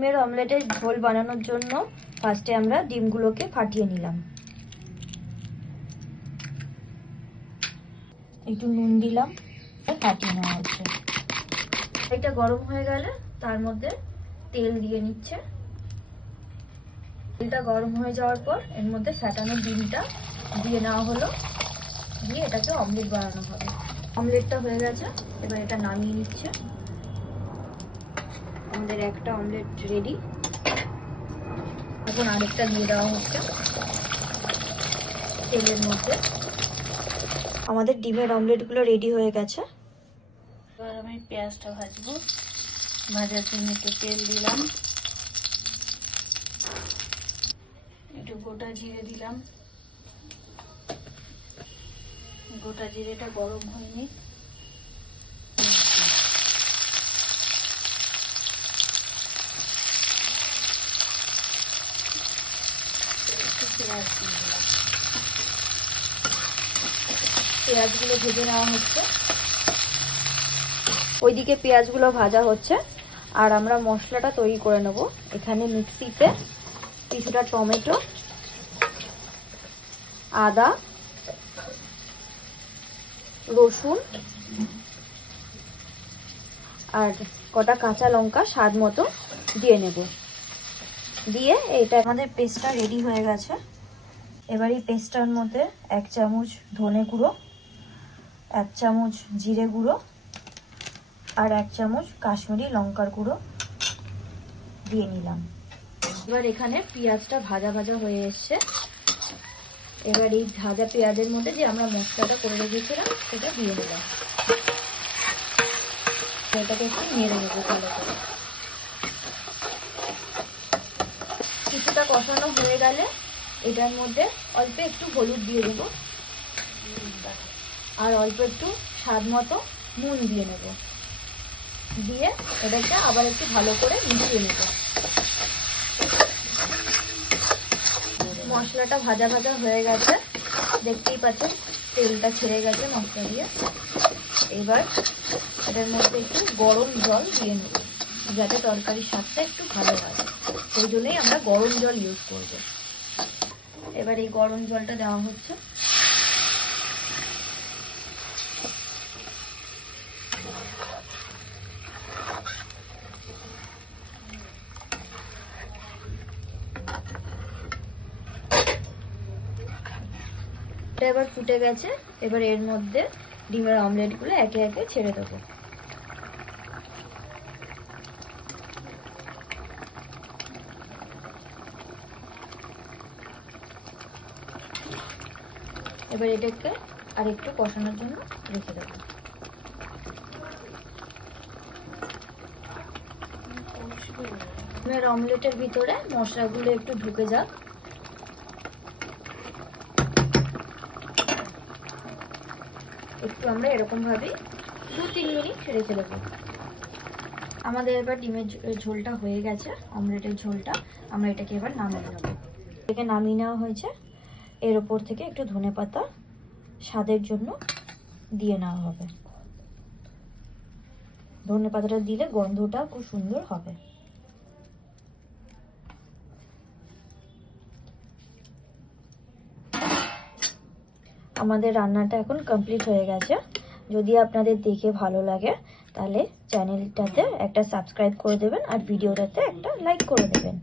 ডিমের অমলেটের ঝোল বানানোর জন্য ফার্স্টে আমরা ডিমগুলোকে ফাটিয়ে নিলাম। একটু নুন দিলাম, ফাটিয়ে নেওয়া হচ্ছে। এটা গরম হয়ে গেলে তার মধ্যে তেল দিয়ে নিচ্ছে। তেলটা গরম হয়ে যাওয়ার পর এর মধ্যে ফ্যাটানো ডিমটা দিয়ে নেওয়া হলো, দিয়ে এটাকে অমলেট বানানো হবে। অমলেটটা হয়ে গেছে, এবার এটা নামিয়ে নিচ্ছে। আমাদের একটা অমলেট রেডি। এখন আরেকটা দিয়ে দেওয়া হচ্ছে তেলের মধ্যে। আমাদের ডিমের অমলেটগুলো রেডি হয়ে গেছে। এবার আমি পেঁয়াজটা ভাজবো। ভাজার জন্য একটু তেল দিলাম, একটু গোটা জিরে দিলাম। গোটা জিরেটা গরম হয়নি, একটু পেঁয়াজ দিয়ে দিলাম। পেঁয়াজগুলো ভেজে নেওয়া হচ্ছে। ওইদিকে পেঁয়াজগুলো ভাজা হচ্ছে আর আমরা মশলাটা তৈরি করে নেব। এখানে মিক্সিতে কিছুটা টমেটো, আদা, রসুন আর কটা কাঁচা লঙ্কা স্বাদ মতো দিয়ে নেব। দিয়ে এটা আমাদের পেস্টটা রেডি হয়ে গেছে। এবার এই পেস্টটার মধ্যে 1 চামচ ধনে গুঁড়ো, 1 চামচ জিরে গুঁড়ো আর 1 চামচ কাশ্মীরি লঙ্কার গুঁড়ো দিয়ে নিলাম। এবার এখানে পেঁয়াজটা ভাজা ভাজা হয়ে এসছে। এবার এই ভাজা পেঁয়াজের মধ্যে যে আমরা মশলাটা করে রেখেছিলাম সেটা দিয়ে দিলাম। এটাকে একটু নেড়ে নেবো ভালো করে। কিছুটা কষানো হয়ে গেলে এটার মধ্যে অল্প একটু হলুদ দিয়ে দেবো আর অল্প একটু স্বাদ মতো নুন দিয়ে নেব। দিয়ে এটাকে আবার একটু ভালো করে মিশিয়ে নেব। মশলাটা ভাজা ভাজা হয়ে গেছে, দেখতেই পাচ্ছেন তেলটা ছেড়ে গেছে মশলা দিয়ে। এবার এটার মধ্যে একটু গরম জল দিয়ে নেব যাতে তরকারির স্বাদটা একটু ভালো হয়, সেই জন্যই আমরা গরম জল ইউজ করব। এবার এই গরম জলটা দেওয়া হচ্ছে। এটা এবার ফুটে গেছে। এবার এর মধ্যে ডিমের অমলেটগুলো একে একে ছেড়ে দেবো। এবার এটাকে আর একটু কষানোর জন্য রেখে দেবো। ডিমের অমলেটের ভিতরে মশলাগুলো একটু ঢুকে যাক। একটু আমরা এরকম ভাবে 2-3 মিনিট রেখে দেবো। আমাদের এবার ডিমের ঝোলটা হয়ে গেছে, অমলেটের ঝোলটা। আমরা এটাকে এবার নামিয়ে নেব। এটাকে নামিয়ে নেওয়া হয়েছে। এর ওপর থেকে একটু ধনেপাতা স্বাদের জন্য দিয়ে নেওয়া হবে। ধনেপাতাটা দিলে গন্ধটা খুব সুন্দর হবে। আমাদের রান্নাটা এখন কমপ্লিট হয়ে গেছে। যদি আপনাদের দেখে ভালো লাগে তাহলে চ্যানেলটাতে একটা সাবস্ক্রাইব করে দেবেন আর ভিডিওটাতে একটা লাইক করে দেবেন।